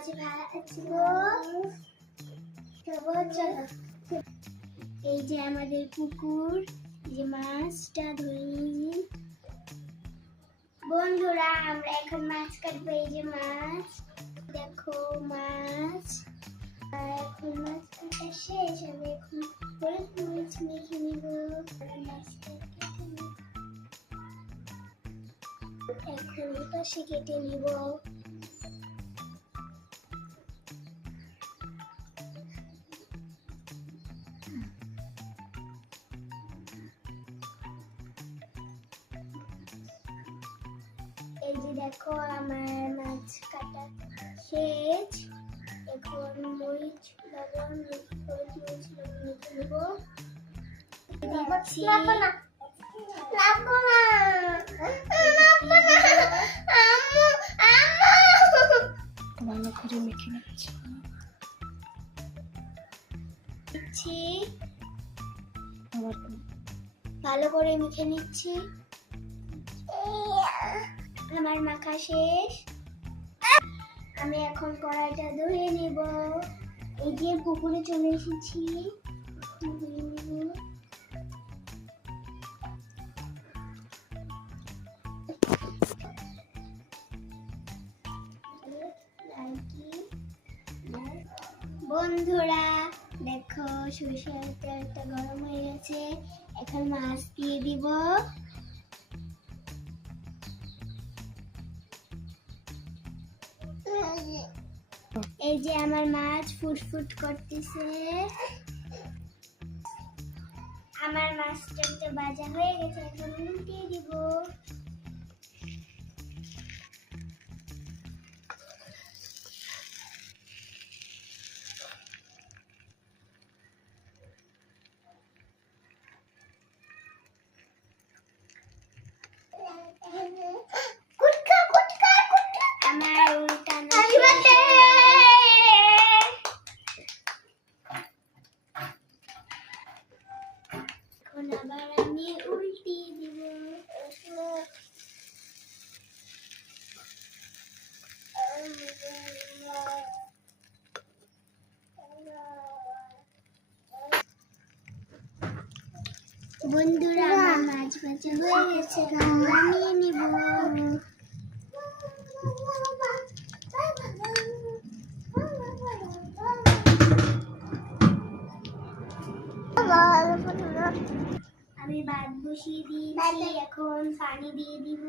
মাছ ভাজবো। চলো, এই যে আমাদের পুকুর, এই যে মাছটা ধরে নিয়ে বন্ধুরা আমরা এখন মাছ কাটবো। এই যে মাছ, দেখো মাছ। আর এখন মাছ কাটা শেষ, আমি এখন হলুদ মরিচ মেখে নিব। এখন পাশে কেটে নিব। এই যে দেখো আমার মাছ কাটা শেষ। এখন মরিচ লবণ মেখে নিব। ভালো করে মেখে নিচ্ছি। আবার ভালো করে মেখে নিচ্ছি। আমার মাখা শেষ। আমি এখন কড়াইটা ধুয়ে নেব। এই যে পুকুরে চলে এসেছি। বন্ধুরা দেখো সরিষার তেলটা গরম হয়ে গেছে। এখন মাছ দিয়ে দিব। এই যে আমার মাছ ফুটফুট করতেছে। আমার মাছটা তো ভাজা হয়ে গেছে, এখন উল্টিয়ে দিব। আমার উল্টানো এখন আবার আমি উল্টিয়ে দিব। বন্ধুরা আমার মাছ ভাজা হয়ে গেছে, নামিয়ে নিব। আমি ভাত বসিয়ে দিয়েছি, এখন পানি দিয়ে দিব।